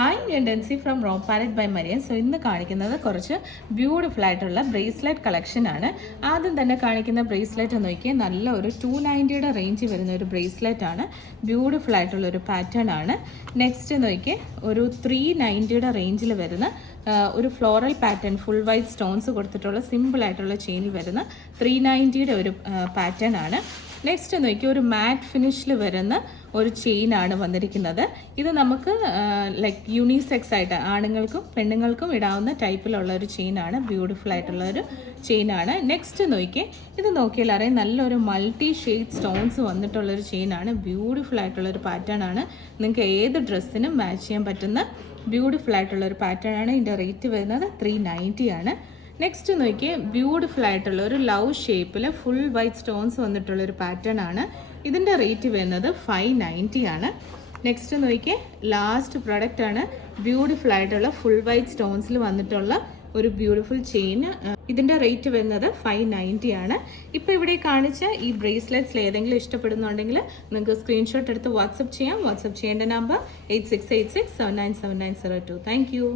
Hi, ഞാൻ Densy from raw palette by Marian. So ഇന്ന് കാണിക്കുന്നത് കുറച്ച് ബ്യൂട്ടിഫുൾ ആയിട്ടുള്ള ബ്രേസ്ലെറ്റ് കളക്ഷൻ ആണ്. ആദ്യം തന്നെ കാണിക്കുന്ന ബ്രേസ്ലെറ്റ് നോക്കിയാൽ നല്ല ഒരു 290 റേഞ്ച് വരുന്ന ഒരു ബ്രേസ്ലെറ്റ് ആണ്. ബ്യൂട്ടിഫുൾ ആയിട്ടുള്ള ഒരു പാറ്റേൺ ആണ്. നെക്സ്റ്റ് നോക്കിയാൽ ഒരു 390 റേഞ്ചിൽ വരുന്ന ഒരു floral pattern full white stones കൊടുത്തിട്ടുള്ള സിമ്പിൾ ആയിട്ടുള്ള ചെയിനിൽ വരുന്ന 390 ഒരു പാറ്റേൺ ആണ്. നെക്സ്റ്റ് നോക്കിയാൽ ഒരു മാറ്റ് ഫിനിഷിൽ വരുന്ന ഒരു ചെയിനാണ് വന്നിരിക്കുന്നത്. ഇത് നമുക്ക് ലൈക്ക് യൂണിസെക്സ് ആയിട്ട് ആണുങ്ങൾക്കും പെണ്ണുങ്ങൾക്കും ഇടാവുന്ന ടൈപ്പിലുള്ള ഒരു ചെയിനാണ്. ബ്യൂട്ടിഫുൾ ആയിട്ടുള്ള ഒരു ചെയിനാണ്. നെക്സ്റ്റ് നോക്കിയേ, ഇത് നോക്കിയാൽ അറിയാം നല്ലൊരു മൾട്ടി ഷെയ്ഡ് സ്റ്റോൺസ് വന്നിട്ടുള്ളൊരു ചെയിനാണ്. ബ്യൂട്ടിഫുൾ ആയിട്ടുള്ളൊരു പാറ്റേൺ ആണ്. നിങ്ങൾക്ക് ഏത് ഡ്രസ്സിനും മാച്ച് ചെയ്യാൻ പറ്റുന്ന ബ്യൂട്ടിഫുൾ ആയിട്ടുള്ളൊരു പാറ്റേൺ ആണ്. ഇതിൻ്റെ റേറ്റ് വരുന്നത് 390 ആണ്. നെക്സ്റ്റ് നോക്കിയേ, ബ്യൂട്ടിഫുൾ ആയിട്ടുള്ള ഒരു ലവ് ഷേപ്പിൽ ഫുൾ വൈറ്റ് സ്റ്റോൺസ് വന്നിട്ടുള്ള ഒരു പാറ്റേൺ ആണ്. ഇതിൻ്റെ റേറ്റ് വരുന്നത് 590 ആണ്. നെക്സ്റ്റ് നോക്കിയേ, ലാസ്റ്റ് പ്രൊഡക്റ്റ് ആണ്. ബ്യൂട്ടിഫുൾ ആയിട്ടുള്ള ഫുൾ വൈറ്റ് സ്റ്റോൺസിൽ വന്നിട്ടുള്ള ഒരു ബ്യൂട്ടിഫുൾ ചെയിൻ. ഇതിൻ്റെ റേറ്റ് വരുന്നത് 590 ആണ്. ഇപ്പോൾ ഇവിടെ കാണിച്ച ഈ ബ്രേസ്ലെറ്റ്സിൽ ഏതെങ്കിലും ഇഷ്ടപ്പെടുന്നുണ്ടെങ്കിൽ നിങ്ങൾക്ക് സ്ക്രീൻഷോട്ട് എടുത്ത് വാട്സപ്പ് ചെയ്യാം. വാട്സപ്പ് ചെയ്യേണ്ട നമ്പർ 8686797902. Thank you.